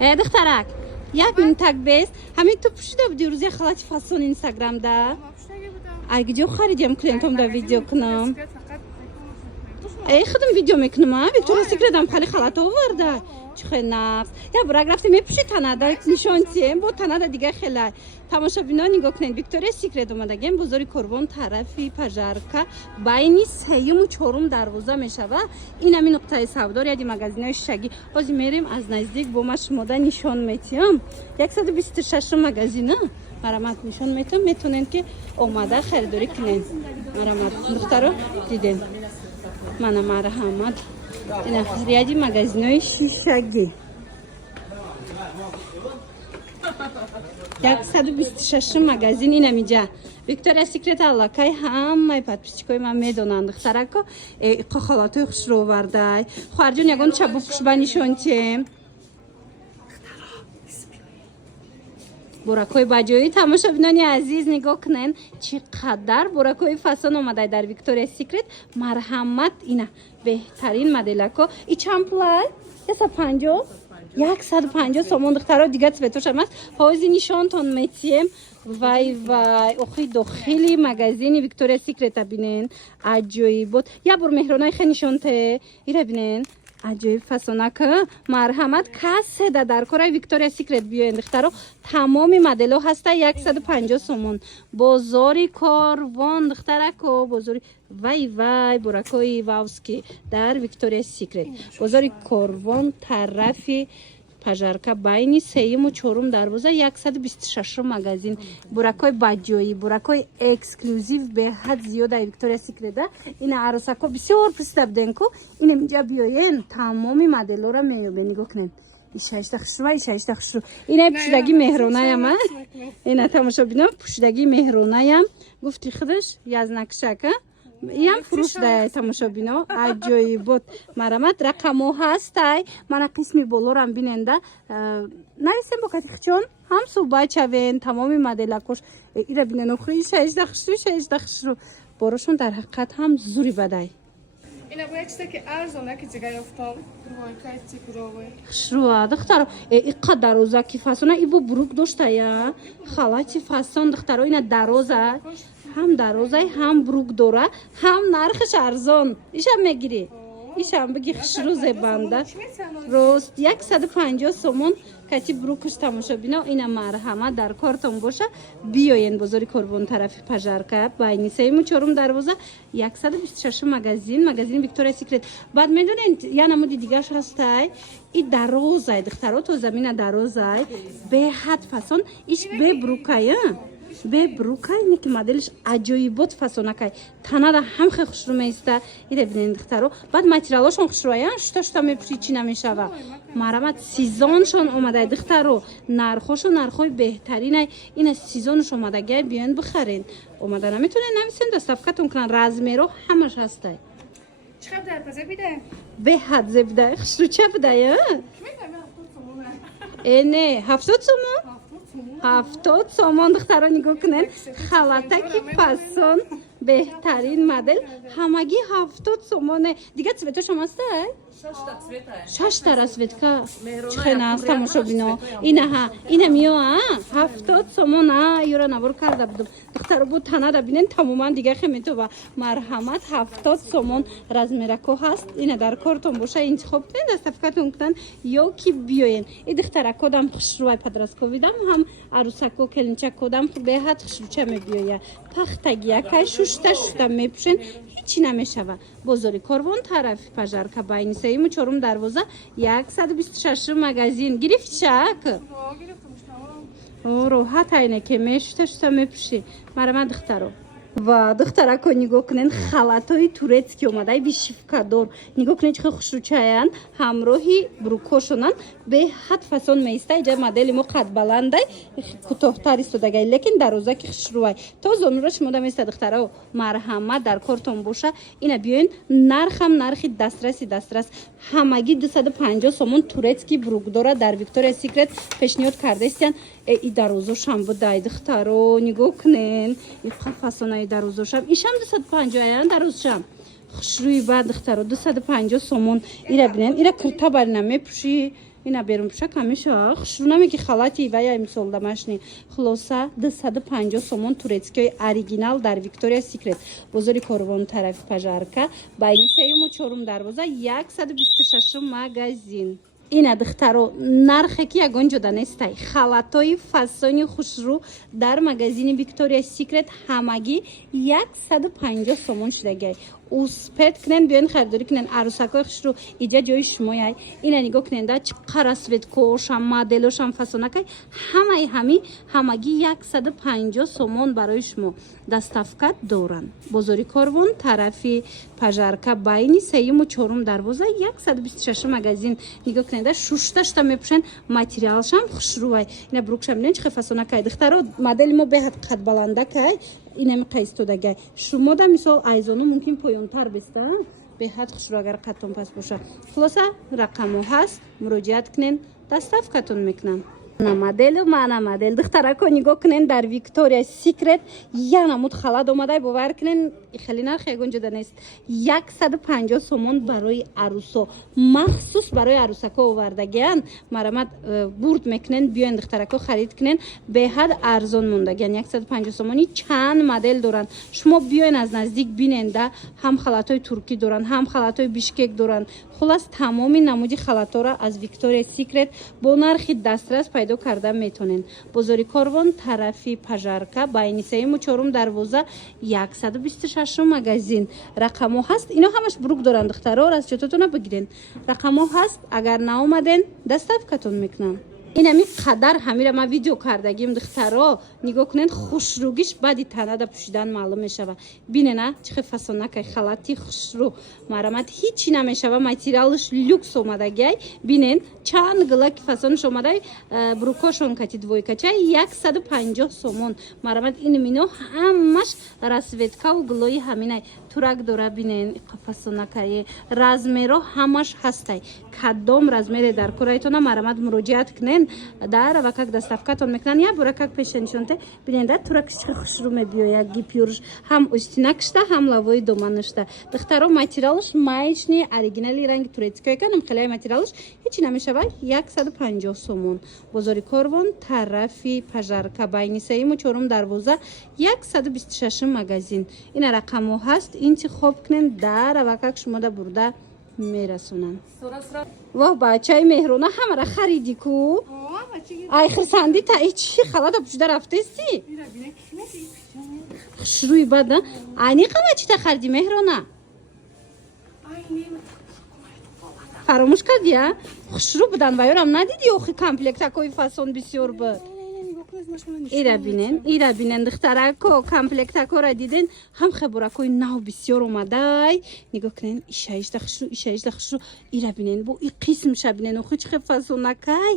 دخترک یک منتک بیست همین تو پوشیده بودی روزی خالتی فاسون اینستاگرام ده اگه جو خریدیم کلینتم دا ویدیو کنم ای خودم ویدیو میکنم ها ویکتوریا سیکرت هم خالی خالت آورده چه نفس یا برای رفتیم میپوشی تنادا نشان تیم با تنادا دیگه خیلی تماشا بینا نگاه کنین ویکتوریا سیکرت اومده گیم بزرگی کربون طرفی پژارکا بینی سیوم و چهارم دروازه میشه و این همین نقطه سودار یادی مغازینای شگی بازی میریم از نزدیک با ما شما نشان میتیم 126 مغازینه مرامت نشان میتیم میتونین که اومده خریداری کنین مرامت دخترو دیدین من مرحمت این خریدی مغازینای شیشگی 126 مغازین این میجا ویکتوریا سیکرت علاقه همه подписчикای من میدونن دخترکو خالاتای خوش رو آورده خواهرجون یگان چابو پوش بنیشون تیم براکوی باجوی تماشا بینانی عزیز نگاه کنن چقدر براکوی فسان اومده در ویکتوریا سیکرت مرحمت اینه بهترین مدلکو ای چند پلای 150 سومون دخترها دیگه سویتوش هم هست حوزی نشانتون میتیم وای وای اخی داخلی مغازین ویکتوریا سیکرت بینین عجیب بود یا بر مهرانای خیلی نشانته ایره بینین عجیب فسانکه مرحمت کسی در کارای ویکتوریا سیکرت بیاین دخترها تمامی مدلو هسته 150 سومون بازاری کاروان دخترکو بازاری وای وای براکوی واوسکی در ویکتوریا سیکرت بازاری کاروان طرفی پژارکا بینی سیوم و چهارم دروازه 126 مغازین براکوی باجویی براکوی اکسکلوزیو به حد زیاد ویکتوریا سیکرت این عروسکا بسیار پسته بدن کو این اینجا بیاین تمامی مدل‌ها را میابین نگاه کنین ایشش تخشو این پوشیدگی مهرانه ام این تماشا ببینم پوشیدگی مهرانه ام گفتی خودش یزنکشکه یم فروش ده تماشا بینا عجیب بود مرامت رقمو هستای من قسمی بولورم بیننده نریسیم با کتی خچون هم صحبت چوین تمامی مدلکوش ایره بینن اخری شش دخشو بارشون در حقیقت هم زوری بدای اینا باید چیزا که ارزانه که جگه افتام روی کتی کروه شروع دختر اینقدر روزا کی فاسونه ای بو بروک داشته یا خالاتی فاسون دختر اینا دروزه هم دروزه هم بروک داره هم نرخش ارزان ایشم میگیری ایشم بگی خشرو زبنده روست 150 سومون کتی بروکش تماشا بینا اینا مرحمت در کارتون باشه بیاین بازاری کربون طرفی پژارکا بینی سیوم و چهارم دروازه 126 مغازین ویکتوریا سیکرت بعد میدونین یا نمودی دیگه هستای این دروازه دخترها تو زمین دروازه به حد فسون ایش به بروکایه به بروکای که مدلش عجیب بود فسونکای تنها هم خیلی خوش رو میسته ایده ببینید دخترو بعد متریالاشون خوش رویان شتا میپریچی نمیشه و مرامت سیزونشون اومده دخترو نرخوی بهترینه این سیزونش اومده گه بیاین بخرین اومده نمیتونه نمیسین دستافکتون کنن رزمی رو همش هسته چقدر در پزه بیده؟ به حد زبده خوش رو چه بده یا؟ نه 70 سومون؟ 70 سومون دخترها نگاه کنن خالاتکی فاسون بهترین مدل همگی 70 سومونه دیگه سویتو شما هسته؟ 6 تا سویتکا چخه نست تماشا بینا اینه میو 70 سومون یورا نبور کرده بودم دختر بود تنه دا بینن تماما دیگه خمیتو و مرحمت 70 سومون رزمیرکو هست اینه در کارتون باشه انتخاب کنین دستفکتون کنن یا کی بیاین این دختر کدام خشروی پدرسکو ویدم هم عروسکو کلینچه کدام به حد خشروچه میبیایه پختگی اکای شوشتا میپشن هیچی نمیشوه بازاری کاروان طرف پژارکا بینی سیوم و چهارم دروازه 126 مغازین گرفت شک راحت اینه که میشتشتا میپشی مرمت دخترو و دخترکو نگاه کنین خالاتای تورецکی اومده بیشیفکادور نگاه کنین چه خوشروچاین همراهی بروکوشونن به حد فسون میسته اینجا مدل مو قد بلنده کوتاه‌تر استودگی لیکن دروازه که خشروای تا زنورش مودم میسته دخترو مرحمت در کارتون باشه اینا بیاین نرخی دسترس همگی 250 سومون تورецکی بروکدورا در ویکتوریا سیکرت پیشنهاد کرده استن ای دروازش هم بود دخترو نگاه کنین این فسونای دروازش هم ایشم 250 دروازشم хушруи ба духтаро 250 сомон ира бинен ира кирта барина мепуши ина берун пуша камиша хушрунами ки халати ва я мисол дамашни хулоса 250 сомон турецкий оригинал дар Victoria's Secret бозори корвон тарафи пажарка байни сеюму чорум дарвоза 126 магазин ина духтаро нархе ки ягон ҷода нестай халатои фасони хушру дар магазини Victoria's Secret ҳамагӣ 150 сомон шудагай успет кунен биён харидорӣ кунен арӯсакҳои хушру иҷа ҷои шумояй ина нигоҳ кунен да чӣ қадar расветкошам моделошам фасонакай ҳамаи ҳами ҳамагӣ 150 сомон барои шумо доставка доранд бозори корвон тарафи пажарка байни сеюму чорум дарвоза 126 магазин нигоҳ кунен да шушташта мепушен материалшам хушрувай ина брукшам бинен чӣ фасонакай духтаро модели мо беҳад қадбаландакай инами қайстодагай шумо да мисол айзону мумкин поёнтар беста беҳад хушру агар қадтон паст боша хулоса рақамо ҳаст муроҷиат кунен доставкатон мекунам мана модель духтарако нигоҳ кунен дар Victoria's Secret яна муд халат омадай бовар кунен хеле нарх ягон ҷода нест 150 сомон барои арӯсо махсус барои арӯсако овардагиян марамат бурд мекунен биёен духтарако харид кунен беҳад арзон мондагиян 150 сомони чанд модель доранд шумо биёен аз наздик бинен да ҳам халатҳои туркӣ доранд ҳам халатҳои бишкек доранд хулас тамоми намуди халатҳоро аз Victoria's Secret бо нархи дастрас пайдо карда метонен бозори корвон тарафи пажарка байни сеюму чорум дарвоза 126 магазин рақамо ҳаст ино ҳамаш бурук доранд духтаро расчётотона бигирен рақамо ҳаст агар наомаден доставкатон мекунам инами қадар ҳамира ма видео кардагим духтаро нигоҳ кунен хушругиш баъди танада пушидан маълум мешава бинена чихе фасонакай халати хушру марамат ҳичи намешава материалш люкс омадагиай бинен чанд гилаки фасонш омадай брукошон кати двойкачай 150 сомон марамат инмино ҳамаш расветкаву гилои ҳаминай турак дора бинен фасонакае размеро ҳамаш ҳастай кадом размере дар корайтона марамат муроҷиат кунен дар ва как доставкатон мекунан я бора как пешанишонте бинен да туракш чӣ хушру мебиёяд гипюрш ҳам устинакшта ҳам лавои доманашта духтаро материалш маечни оригинали ранги турецкой канам хеле материалш ҳичи намешава 150 сомон бозори корвон тарафи пажарка байни сеюму чорум дарвоза 126 магазин ина рақамо ҳаст интихоб кунен дар ва как шумода бурда мерасонанд воҳ бачаи меҳрона ҳамара хариди ку ай хирсанди таи чӣ халата пушида рафтаисти хушрӯи бада айни қама чита хариди меҳрона фаромӯш кардия хушрӯ будан ваёрам надиди охи комплектакои фасон бисёр буд ира бинен духтарако комплектакора диден ҳам хебуракои нав бисёр омадай нигоҳ кунен ишаишта хушру ира бинен бо и қисмша бинен охи чӣ хел фасонакай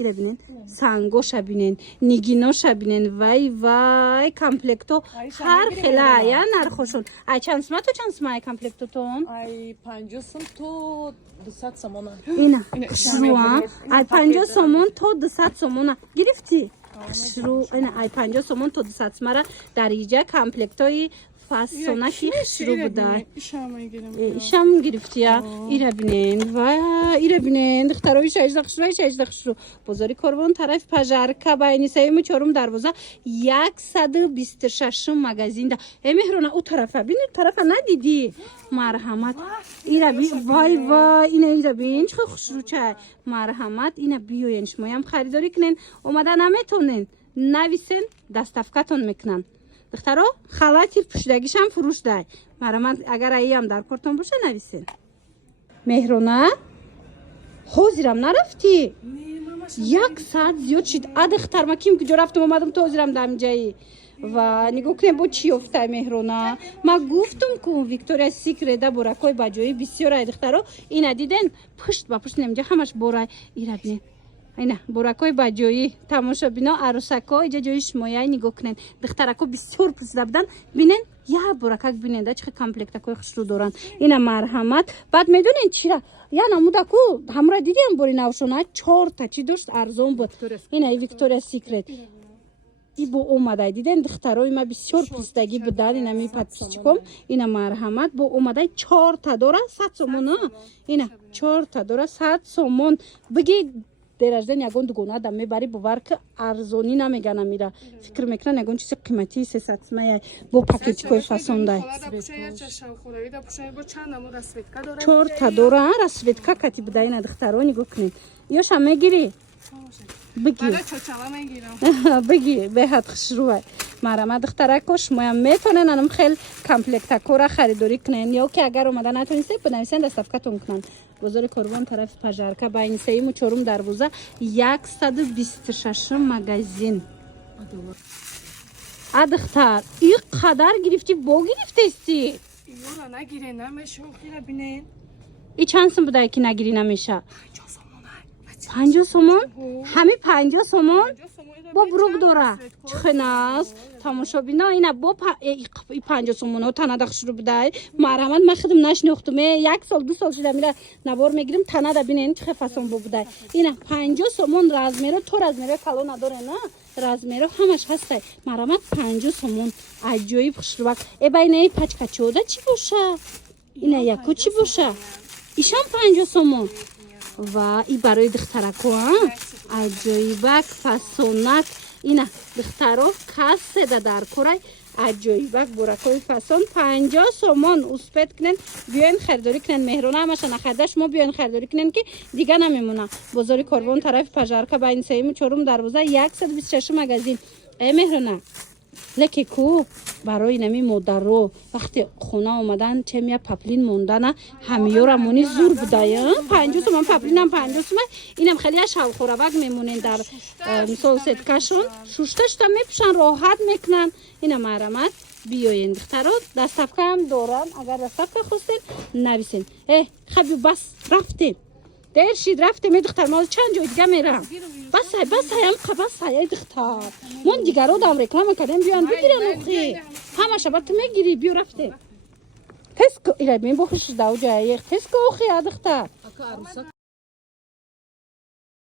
ира бинен сангоша бинен нигиноша бинен вай комплекто ҳар хела ая нархошон ай чанд сумма то чанд сумма ай комплектотон ай 50 сум то 200 сомона ина хушруа ай 50 сомон то 200 сомона гирифти хушру ина ай 50 сомон то 200 сомара дар иҷа комплектои фасонаки хушру будай ишам гирифтия ира бинен духтарои шаижда хушру бозори корвон тарафи пажарка байни сеюму чорум дарвоза 126 магазин да меҳрона у тарафа бини тарафа надиди марҳамат ира вай ина ира бин чӣ хушручай марҳамат ина биёен шумоям харидорӣ кунен омада наметонен нависен доставкатон мекунанд духтаро халати пушидагишам фурӯшдай марамат агар аиам дар кортон боша нависен меҳрона ҳозирам нарафтӣ 1 саат зиёд шид адухтар ма ким куҷо рафтам омадам то ҳозирам дамҷаи ва нигоҳ кунем бо чӣ ёфтай меҳрона ма гуфтум ку Victoria's Secret да боракои баҷои бисёр ай духтаро ина диден пушт ба пушт немҷа ҳамаш борай ира бинен айна боракои баҷои тамошобино арӯсако иҷа ҷои шумояй нигоҳ кунен духтарако бисёр пурсида будан бинен як боракак бинен да чӣ комплектакои хушрӯ доранд ина марҳамат баъд медонен чира я намудаку ҳамра дидиам бори навшона 4 та чӣ дошт арзон буд ина Victoria's Secret ای بو اومده دیدن دخترای ما بسیار پوستگی بودن اینا می پاتچیکم اینا مرحمت بو اومده 4 تا داره 100 سومون اینا 4 تا داره 100 سومون بگی درجه یگون دوگونه دم میبری بوار که ارزونی نمیگن میره فکر میکنن یگون چیز قیمتی 300 سومه بو پاکیج کوی فاسون دای 4 تا داره رسویتکا کتی بده اینا دخترانی گکنید یا شما میگیری بگی بگی به حد خشروه مرا دخترک کش مایم میتونن انم خیلی کامپلکت کورا خریداری کنن یا که اگر اومدن نتونسته بنویسن دستافکتون کنن بازار کاروان طرف پژارکا با این سیم و چورم دروازه 126 مغازین دختر این قدر گرفتی با گرفته استی یورا نگیره نمیشه خیلی ببینین این چند سوم بوده که نگیری نمیشه 50 سومون همه 50 سومون با بروک داره چخناس تماشا بینا اینا با 50 سومون ها تنه دخش رو بده مرحمت من خودم نشناختم 1 سال 2 سال شده میره نبار میگیرم تنه ده بینین چه فسون بوده اینا 50 سومون رزمیره تو رزمیره کلو نداره نه رزمیره همش هسته مرحمت 50 سومون عجایب خوشروک ای بینه پچ کچوده چی باشه اینا یکو چی باشه ایشان 50 سومون و این برای دخترک ها عجایبک فسونک اینا دخترها کس ده در کره عجایبک برکای فسون 50 سومون اسپت کنن بیاین خریداری کنن مهرونه همش نخریده شما بیاین خریداری کنن که دیگه نمیمونه بازار کاروان طرف پژارکا با این سیم چورم دروازه 126 مغازین ای مهرونه لکی کو برای نمی مادر رو وقتی خونه آمدن چه میه پپلین موندن همیورا مونی زور بودایم 50 تومن پپلینم 50 تومن اینم خیلی شاو خوراک میمونین در مثال ستکشون شوشتش تا میپشن راحت میکنن اینم مرحمت بیاین دخترها دستافکه هم دارن اگر دستافکه خواستین نویسین خبی بس رفتیم دیر شید رفتیم دختر ما چند جای دیگه میرم بس هم بس های دختر من دیگر رو دام رکلام میکردیم بیان بگیرن اخی همه شبت میگیری بیو رفتیم تسکو ایره بین بخوش داو جایی تسکو اخی دختر اکا عروسک